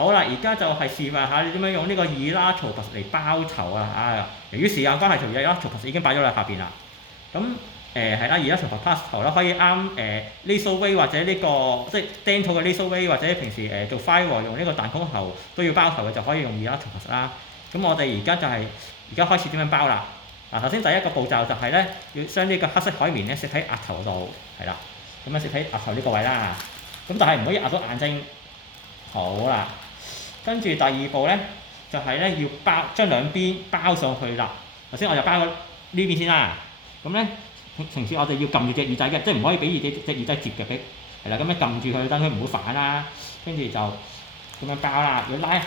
好啦，而家就係示範下你點樣用呢個 Elastropus 嚟包頭啊！由於時間關係，條 Elastropus 已經擺咗喺下邊啦。咁係啦，Elastropus 包頭啦，可以啱laser way 或者呢、個即係 dental 嘅 laser way，或者平時做 firewall 用呢個彈弓喉都要包頭嘅，就可以用 Elastropus 啦。咁我哋而家開始點樣包啦？頭先第一個步驟就係咧，要將呢個黑色海綿咧攝喺額頭度，係啦，咁樣攝喺額頭呢個位啦。咁但係唔可以壓到眼睛。好啦，跟住第二步咧，就係咧要將兩邊包上去啦。頭先我就包咗呢邊先啦。咁咧，平時我哋要撳住隻耳仔嘅，即係唔可以俾隻耳仔接嘅，係啦，咁樣撳住佢，等佢唔會反啦。跟住就咁樣包啦，要拉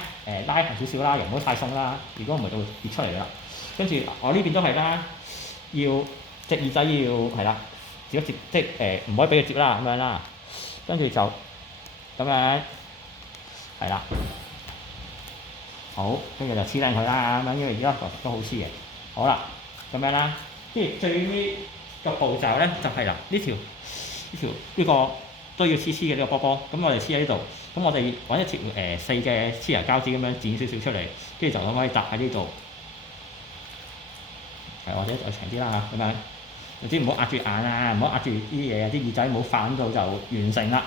長少少啦，又唔好太鬆啦。如果唔係就會跌出嚟啦。跟住我呢邊都係啦，要隻耳仔要係啦，接一接，即係唔可以俾佢接啦，咁樣啦。跟住就咁樣。係啦，好，跟住就黐靚佢啦，咁樣因為而家都好黐嘅。好啦，咁樣啦，跟住最尾個步驟咧就係啦，呢個都要黐嘅呢個波波，咁我哋黐喺呢度，咁我哋揾一條細嘅黐牙膠紙咁樣剪少少出嚟，跟住就可以搭喺呢度，或者再長啲啦嚇，咁樣，總之唔好壓住眼啊，唔好壓住啲嘢啊，啲耳仔唔好反到就完成啦。